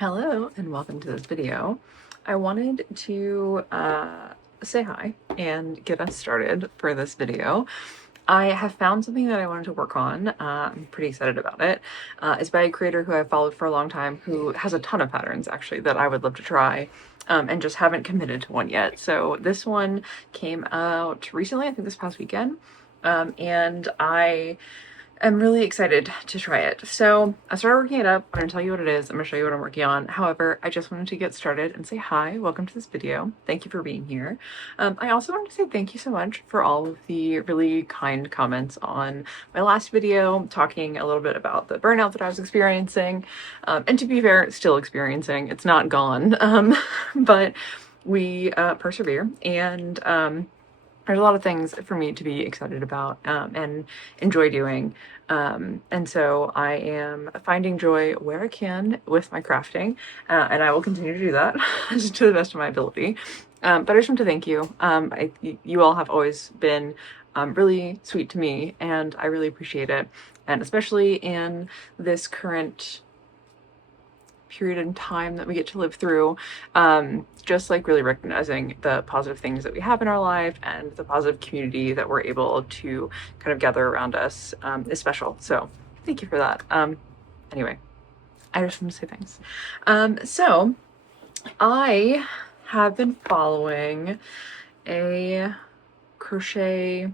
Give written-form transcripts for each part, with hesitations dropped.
Hello and welcome to this video. I wanted to say hi and get us started for this video. I have found something that I wanted to work on. I'm pretty excited about it. It's by a creator who I've followed for a long time who has a ton of patterns actually that I would love to try and just haven't committed to one yet. So this one came out recently, I think this past weekend, and I'm really excited to try it. So I started working it up. I'm gonna tell you what it is. I'm gonna show you what I'm working on. However, I just wanted to get started and say hi, welcome to this video. Thank you for being here. I also wanted to say thank you so much for all of the really kind comments on my last video, talking a little bit about the burnout that I was experiencing. And to be fair, still experiencing, it's not gone, but we persevere and there's a lot of things for me to be excited about and enjoy doing. And so I am finding joy where I can with my crafting, and I will continue to do that to the best of my ability. But I just want to thank you. You all have always been really sweet to me, and I really appreciate it. And especially in this current period in time that we get to live through, just like really recognizing the positive things that we have in our life and the positive community that we're able to kind of gather around us is special. So thank you for that. Anyway, I just want to say thanks. So I have been following a crochet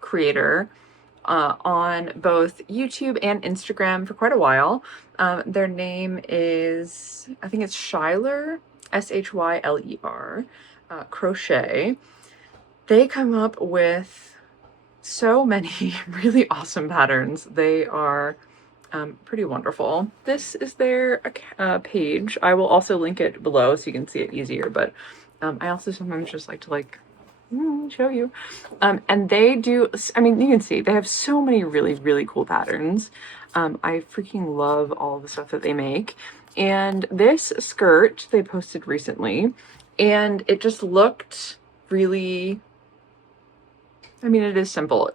creator on both YouTube and Instagram for quite a while. Their name is, I think it's Shyler, Shyeler, Crochet. They come up with so many really awesome patterns. They are pretty wonderful. This is their page. I will also link it below so you can see it easier, but I also sometimes just like to show you. And they do, I mean, you can see they have so many really cool patterns. I freaking love all the stuff that they make. And this skirt they posted recently, and it just looked really, I mean, it is simple.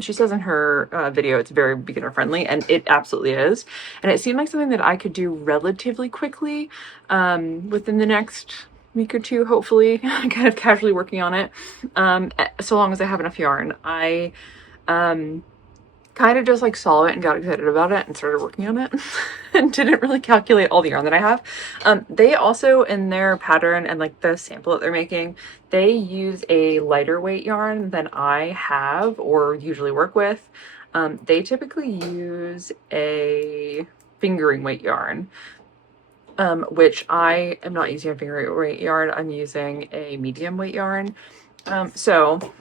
She says in her video it's very beginner friendly, and it absolutely is. And it seemed like something that I could do relatively quickly within the next week or two, hopefully, kind of casually working on it, so long as I have enough yarn. I kind of just like saw it and got excited about it and started working on it and didn't really calculate all the yarn that I have. They also, in their pattern and like the sample that they're making, they use a lighter weight yarn than I have or usually work with. They typically use a fingering weight yarn, which I am not using a fingering weight yarn. I'm using a medium weight yarn. So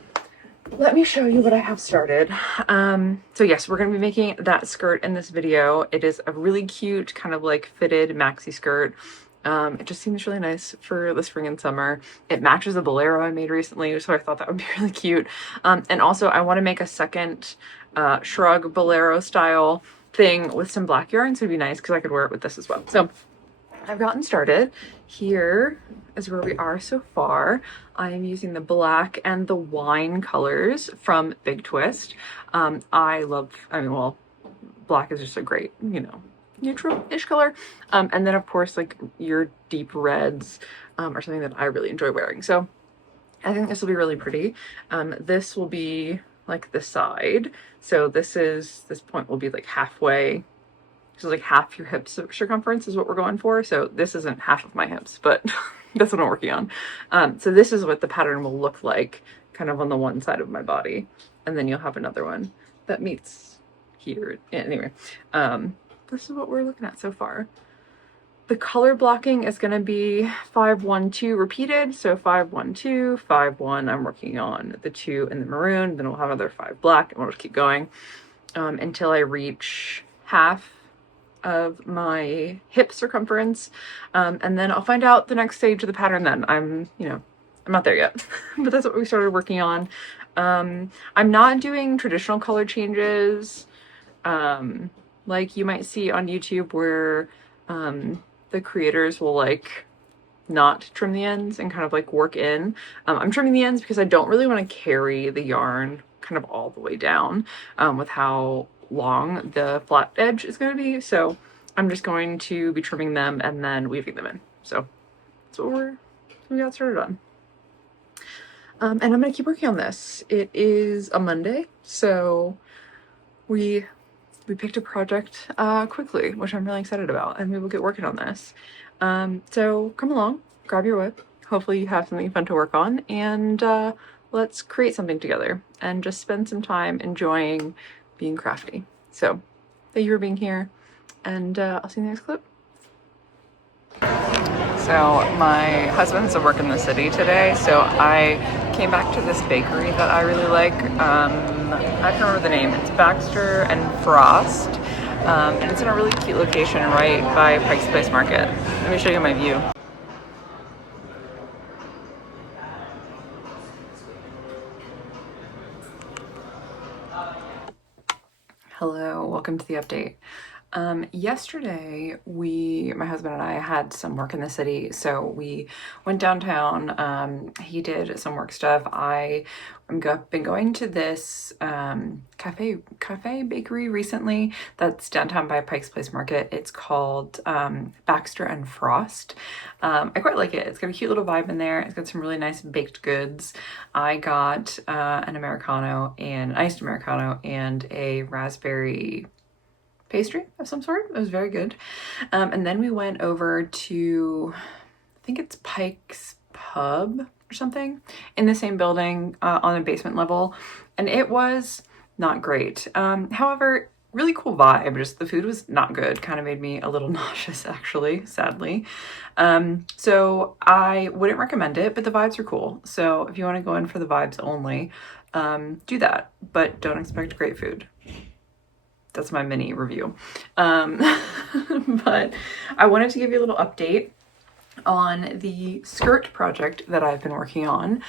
let me show you what I have started. So yes, we're going to be making that skirt in this video. It is a really cute kind of like fitted maxi skirt. It just seems really nice for the spring and summer. It matches the bolero I made recently, so I thought that would be really cute. And also I want to make a second shrug bolero style thing with some black yarn, so it'd be nice because I could wear it with this as well. So I've gotten started. Here is where we are so far. I am using the black and the wine colors from Big Twist. Well, black is just a great, neutral-ish color. And then of course, like your deep reds are something that I really enjoy wearing. So I think this will be really pretty. This will be like the side. So this point will be like halfway. So like half your hip circumference is what we're going for. So this isn't half of my hips, but that's what I'm working on. So this is what the pattern will look like kind of on the one side of my body. And then you'll have another one that meets here. Yeah, anyway, this is what we're looking at so far. The color blocking is going to be 5, 1, 2 repeated. So 5, 1, 2, 5, 1. I'm working on the 2 in the maroon. Then we'll have another 5 black, and we'll just keep going until I reach half of my hip circumference, and then I'll find out the next stage of the pattern. Then I'm not there yet, but that's what we started working on. I'm not doing traditional color changes like you might see on YouTube, where the creators will like not trim the ends and kind of like work in. I'm trimming the ends because I don't really want to carry the yarn kind of all the way down with how long the flat edge is going to be. So I'm just going to be trimming them and then weaving them in. So that's what we got started on. And I'm gonna keep working on this. It is a Monday, so we picked a project quickly, which I'm really excited about, and we will get working on this. So come along, grab your WIP. Hopefully you have something fun to work on, and let's create something together and just spend some time enjoying being crafty. So thank you for being here, and I'll see you in the next clip. So my husband's at work in the city today, so I came back to this bakery that I really like. I can't remember the name. It's Baxter and Frost, and it's in a really cute location right by Pike's Place Market. Let me show you my view. Hello, welcome to the update. Yesterday my husband and I had some work in the city, so we went downtown. He did some work stuff. I've been going to this cafe bakery recently that's downtown by Pike's Place Market. It's called Baxter and Frost. I quite like it. It's got a cute little vibe in there. It's got some really nice baked goods. I got an iced Americano and a raspberry pastry of some sort. It was very good. And then we went over to, I think it's Pike's Pub or something, in the same building on the basement level, and it was not great. However, really cool vibe, just the food was not good. Kind of made me a little nauseous, actually, sadly. So I wouldn't recommend it, but the vibes are cool. So if you want to go in for the vibes only, do that, but don't expect great food. That's my mini review. But I wanted to give you a little update on the skirt project that I've been working on.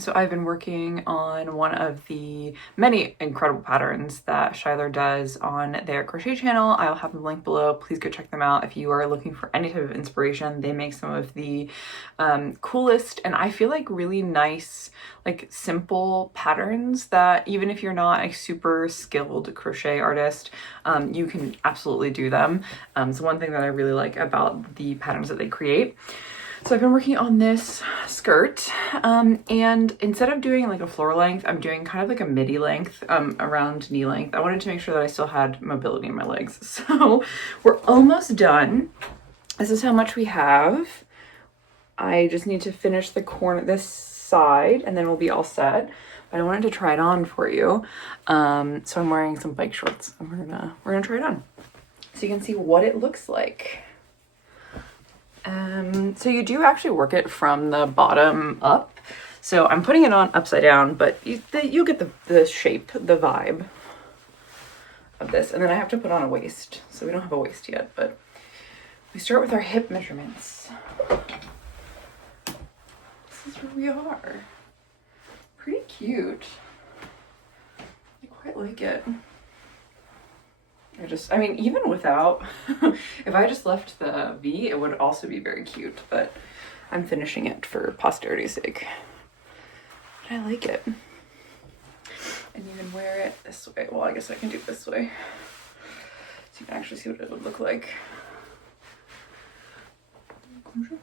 So I've been working on one of the many incredible patterns that Shyler does on their crochet channel. I'll have the link below. Please go check them out if you are looking for any type of inspiration. They make some of the coolest and I feel like really nice, like simple patterns that even if you're not a super skilled crochet artist, you can absolutely do them. So one thing that I really like about the patterns that they create. So I've been working on this skirt, and instead of doing like a floor length, I'm doing kind of like a midi length, around knee length. I wanted to make sure that I still had mobility in my legs. So we're almost done. This is how much we have. I just need to finish the corner, this side, and then we'll be all set. But I wanted to try it on for you. So I'm wearing some bike shorts and we're gonna try it on so you can see what it looks like. So you do actually work it from the bottom up. So I'm putting it on upside down, but you'll get the shape, the vibe of this. And then I have to put on a waist. So we don't have a waist yet, but we start with our hip measurements. This is where we are. Pretty cute. I quite like it. I mean, even without, if I just left the V, it would also be very cute, but I'm finishing it for posterity's sake. But I like it. And you can wear it this way. Well, I guess I can do it this way. So you can actually see what it would look like. Right.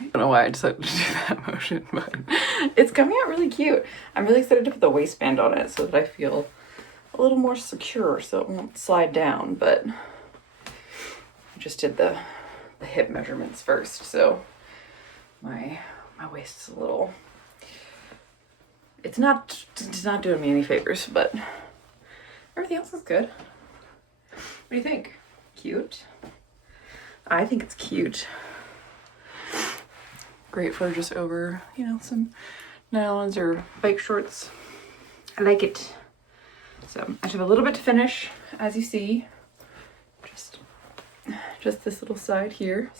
I don't know why I decided to do that motion, but it's coming out really cute. I'm really excited to put the waistband on it so that I feel a little more secure so it won't slide down, but I just did the hip measurements first, so my waist is a little, it's not doing me any favors, but everything else is good. What do you think? Cute? I think it's cute. Great for just over, you know, some nylons or bike shorts. I like it. So I have a little bit to finish, as you see, just this little side here.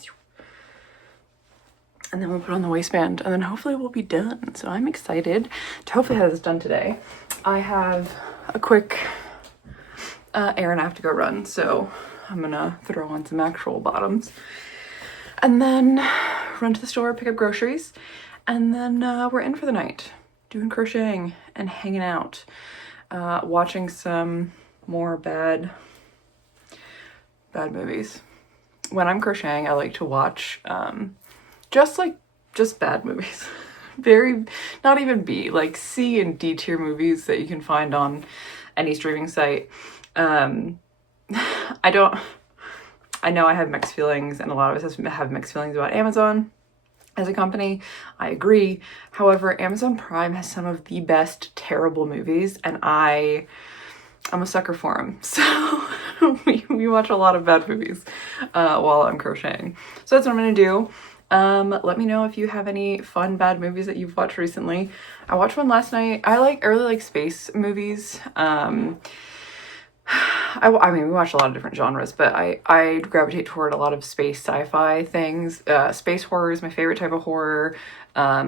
And then we'll put on the waistband and then hopefully we'll be done. So I'm excited to hopefully have this done today. I have a quick errand I have to go run. So I'm gonna throw on some actual bottoms and then run to the store, pick up groceries, and then we're in for the night, doing crocheting and hanging out. Watching some more bad bad movies. When I'm crocheting, I like to watch just bad movies. Very, not even B, like C and D tier movies that you can find on any streaming site. I know I have mixed feelings, and a lot of us have mixed feelings about Amazon as a company. I agree. However, Amazon Prime has some of the best terrible movies, and I'm a sucker for them. So we watch a lot of bad movies while I'm crocheting. So that's what I'm gonna do. Let me know if you have any fun bad movies that you've watched recently. I watched one last night. I really like space movies. I mean, we watch a lot of different genres, but I gravitate toward a lot of space sci-fi things. Space horror is my favorite type of horror.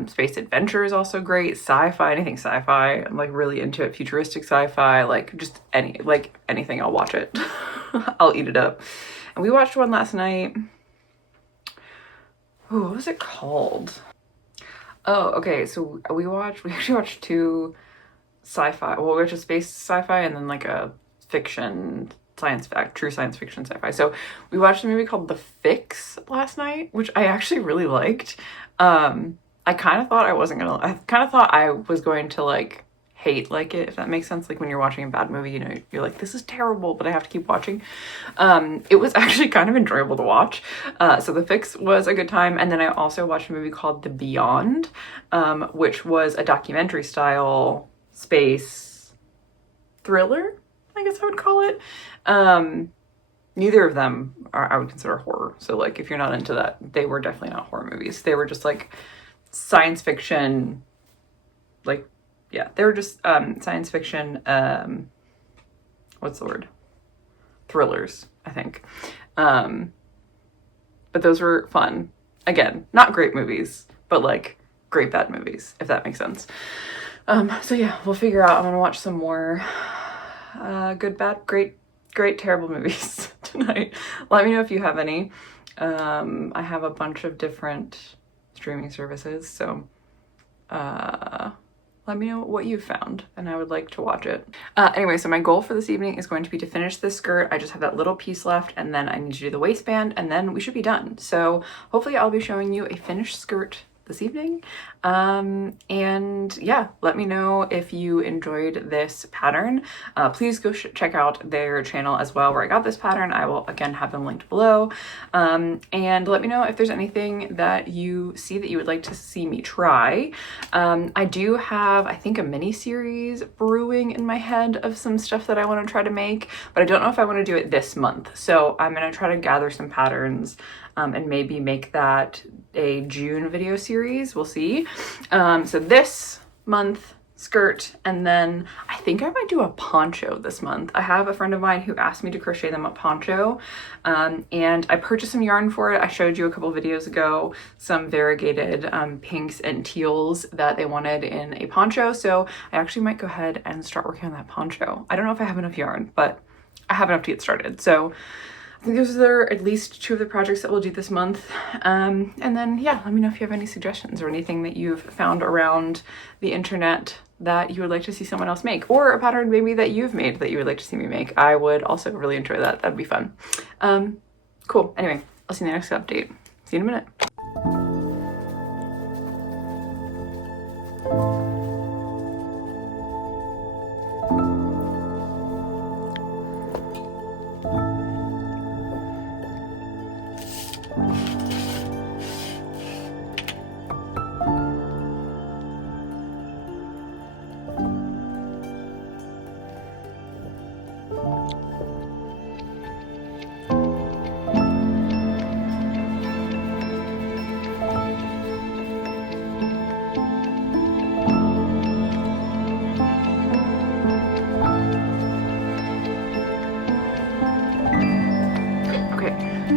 Space adventure is also great. Sci-fi, anything sci-fi. I'm like really into it. Futuristic sci-fi, like just anything, I'll watch it. I'll eat it up. And we watched one last night. Oh, what was it called? Oh, okay. So we actually watched two sci-fi. Well, we watched a space sci-fi and then like a fiction true science fiction sci-fi. So we watched a movie called The Fix last night, which I actually really liked. I kind of thought I was going to like hate like it, if that makes sense. Like when you're watching a bad movie, you know, you're like, this is terrible, but I have to keep watching. It was actually kind of enjoyable to watch. So The Fix was a good time. And then I also watched a movie called The Beyond, which was a documentary style space thriller, I guess I would call it. Neither of them I would consider horror. So like if you're not into that, they were definitely not horror movies. They were just like science fiction, like, yeah, they were just science fiction, what's the word? Thrillers, I think. But those were fun. Again, not great movies, but like great bad movies, if that makes sense. So yeah, we'll figure out. I'm gonna watch some more good, bad, great, terrible movies tonight. Let me know if you have any. I have a bunch of different streaming services, so let me know what you found, and I would like to watch it. Anyway, so my goal for this evening is going to be to finish this skirt. I just have that little piece left, and then I need to do the waistband, and then we should be done. So hopefully I'll be showing you a finished skirt this evening. And yeah, let me know if you enjoyed this pattern. Please go check out their channel as well where I got this pattern. I will again have them linked below. And let me know if there's anything that you see that you would like to see me try. I do have, I think, a mini series brewing in my head of some stuff that I want to try to make, but I don't know if I want to do it this month. So I'm going to try to gather some patterns and maybe make that a June video series. We'll see. So this month, skirt, and then I think I might do a poncho this month. I have a friend of mine who asked me to crochet them a poncho, and I purchased some yarn for it. I showed you a couple videos ago some variegated pinks and teals that they wanted in a poncho, so I actually might go ahead and start working on that poncho. I don't know if I have enough yarn, but I have enough to get started. So I think those are at least two of the projects that we'll do this month. And then, yeah, let me know if you have any suggestions or anything that you've found around the internet that you would like to see someone else make, or a pattern maybe that you've made that you would like to see me make. I would also really enjoy that. That'd be fun. Cool. Anyway, I'll see you in the next update. See you in a minute.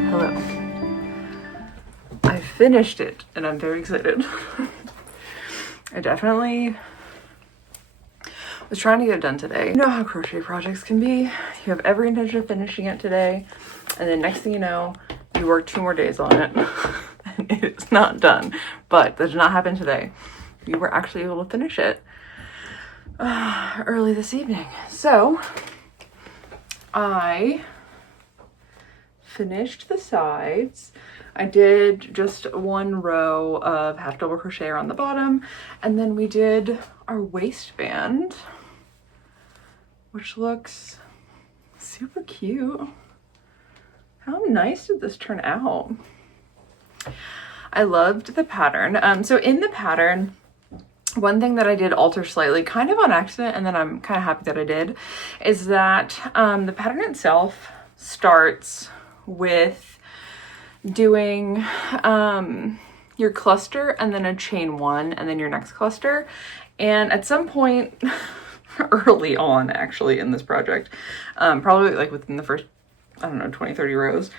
Hello. I finished it and I'm very excited. I definitely was trying to get it done today. You know how crochet projects can be. You have every intention of finishing it today, and then next thing you know, you work 2 more days on it and it's not done. But that did not happen today. We were actually able to finish it early this evening. So I finished the sides. I did just one row of half double crochet around the bottom, and then we did our waistband, which looks super cute. How nice did this turn out? I loved the pattern. So in the pattern, one thing that I did alter slightly, kind of on accident, and then I'm kind of happy that I did, is that the pattern itself starts with doing your cluster and then a chain one and then your next cluster. And at some point early on, actually, in this project, probably like within the first, I don't know, 20, 30 rows,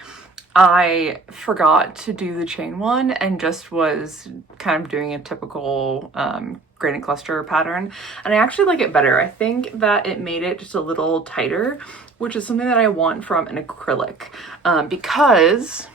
I forgot to do the chain one and just was kind of doing a typical gradient cluster pattern. And I actually like it better. I think that it made it just a little tighter, which is something that I want from an acrylic, because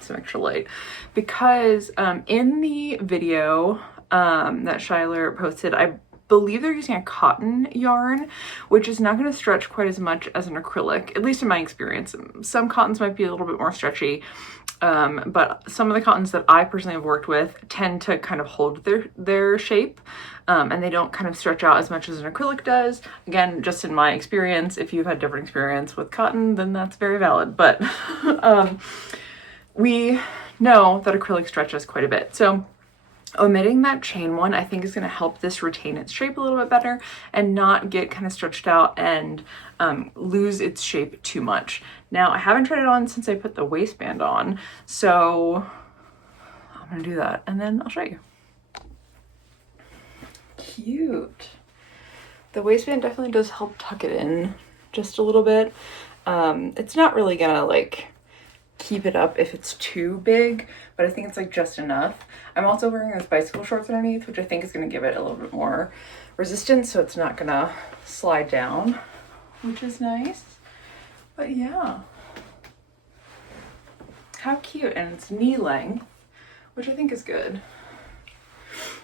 some extra light, because in the video that Shyler posted, I believe they're using a cotton yarn, which is not going to stretch quite as much as an acrylic, at least in my experience. Some cottons might be a little bit more stretchy, but some of the cottons that I personally have worked with tend to kind of hold their shape, and they don't kind of stretch out as much as an acrylic does. Again, just in my experience. If you've had different experience with cotton, then that's very valid, but we know that acrylic stretches quite a bit. So omitting that chain one, I think, is going to help this retain its shape a little bit better and not get kind of stretched out and lose its shape too much. Now, I haven't tried it on since I put the waistband on, so I'm going to do that and then I'll show you. Cute. The waistband definitely does help tuck it in just a little bit. It's not really going to like keep it up if it's too big, but I think it's like just enough. I'm also wearing those bicycle shorts underneath, which I think is going to give it a little bit more resistance, so it's not gonna slide down, which is nice. But yeah, how cute. And it's knee length, which I think is good.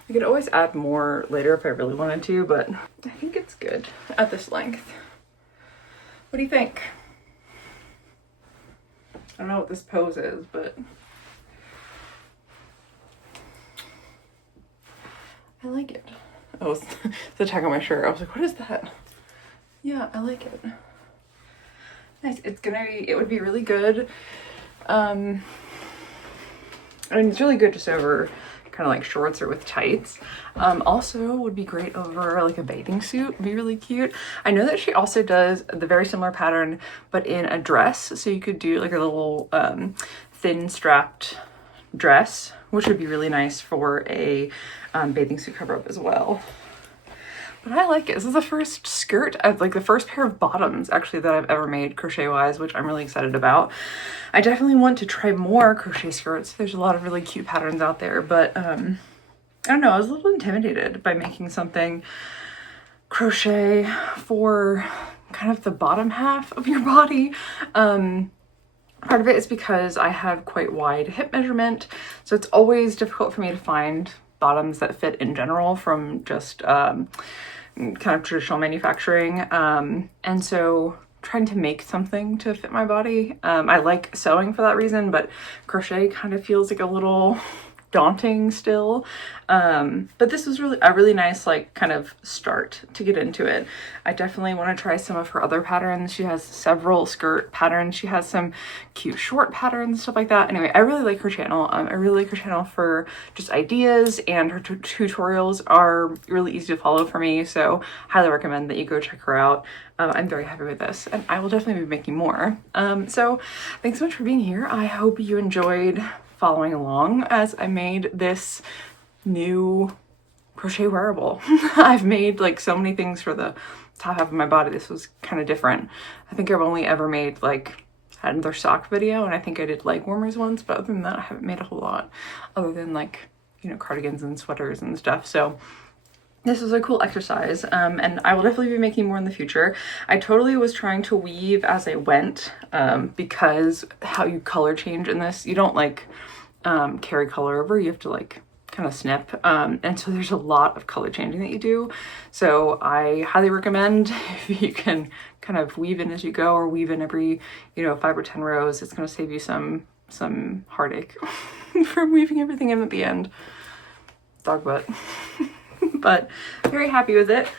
I could always add more later if I really wanted to, but I think it's good at this length. What do you think? I don't know what this pose is, but I like it. Oh, it's the tag on my shirt. I was like, what is that? Yeah, I like it. Nice. It would be really good. I mean, it's really good just over kind of like shorts or with tights. Also would be great over like a bathing suit. Would be really cute. I know that she also does the very similar pattern, but in a dress. So you could do like a little thin strapped dress, which would be really nice for a bathing suit cover up as well. But I like it. This is the first skirt, like the first pair of bottoms actually that I've ever made crochet wise, which I'm really excited about. I definitely want to try more crochet skirts. There's a lot of really cute patterns out there, but I don't know, I was a little intimidated by making something crochet for kind of the bottom half of your body. Part of it is because I have quite wide hip measurement, so it's always difficult for me to find bottoms that fit in general from just kind of traditional manufacturing. And so trying to make something to fit my body. I like sewing for that reason, but crochet kind of feels like a little daunting still. But this was really a really nice like kind of start to get into it. I definitely want to try some of her other patterns. She has several skirt patterns. She has some cute short patterns, stuff like that. Anyway, I really like her channel. I really like her channel for just ideas, and her tutorials are really easy to follow for me. So highly recommend that you go check her out. I'm very happy with this, and I will definitely be making more. So thanks so much for being here. I hope you enjoyed following along as I made this new crochet wearable. I've made like so many things for the top half of my body. This was kind of different. I think I've only ever made like had another sock video, and I think I did leg warmers once, but other than that I haven't made a whole lot other than like, you know, cardigans and sweaters and stuff. So this was a cool exercise, and I will definitely be making more in the future. I totally was trying to weave as I went, because how you color change in this, you don't like carry color over, you have to like kind kind of snip, and so there's a lot of color changing that you do. So I highly recommend if you can kind of weave in as you go, or weave in every, you know, 5 or 10 rows. It's going to save you some heartache from weaving everything in at the end. Dog butt. But very happy with it.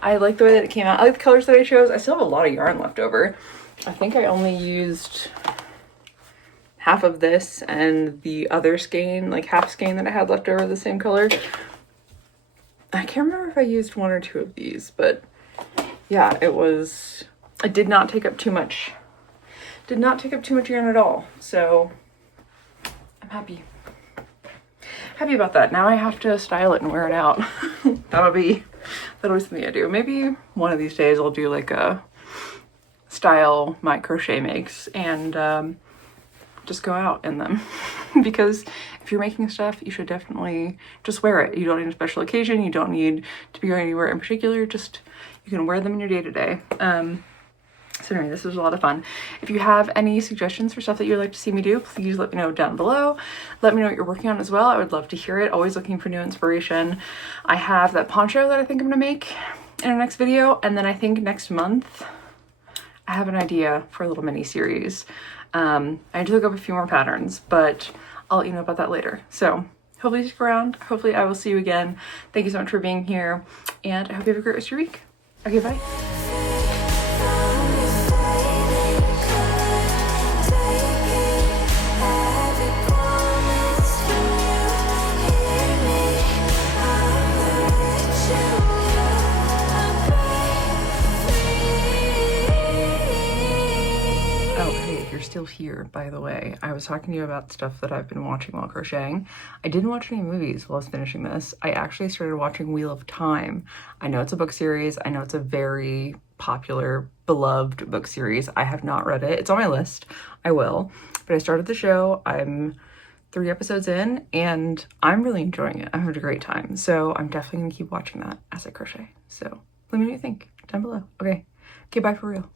I like the way that it came out. I like the colors that I chose. I still have a lot of yarn left over. I think I only used half of this and the other skein, like half skein that I had left over the same color. I can't remember if I used 1 or 2 of these, but yeah, it did not take up too much. Did not take up too much yarn at all. So I'm happy. Happy about that. Now I have to style it and wear it out. That'll be something I do. Maybe one of these days I'll do like a style my crochet makes and just go out in them. Because if you're making stuff, you should definitely just wear it. You don't need a special occasion. You don't need to be going anywhere in particular. Just, you can wear them in your day-to-day. So anyway, this was a lot of fun. If you have any suggestions for stuff that you'd like to see me do, please let me know down below. Let me know what you're working on as well. I would love to hear it. Always looking for new inspiration. I have that poncho that I think I'm gonna make in our next video. And then I think next month, I have an idea for a little mini series. I need to look up a few more patterns, but I'll let you know about that later. So hopefully stick around. Hopefully I will see you again. Thank you so much for being here, and I hope you have a great rest of your week. Okay, bye. Still here, by the way. I was talking to you about stuff that I've been watching while crocheting. I didn't watch any movies while I was finishing this. I actually started watching Wheel of Time. I know it's a book series. I know it's a very popular, beloved book series. I have not read it. It's on my list. I will. But I started the show. I'm 3 episodes in and I'm really enjoying it. I'm having a great time. So I'm definitely gonna keep watching that as I crochet. So let me know what you think down below. Okay, bye for real.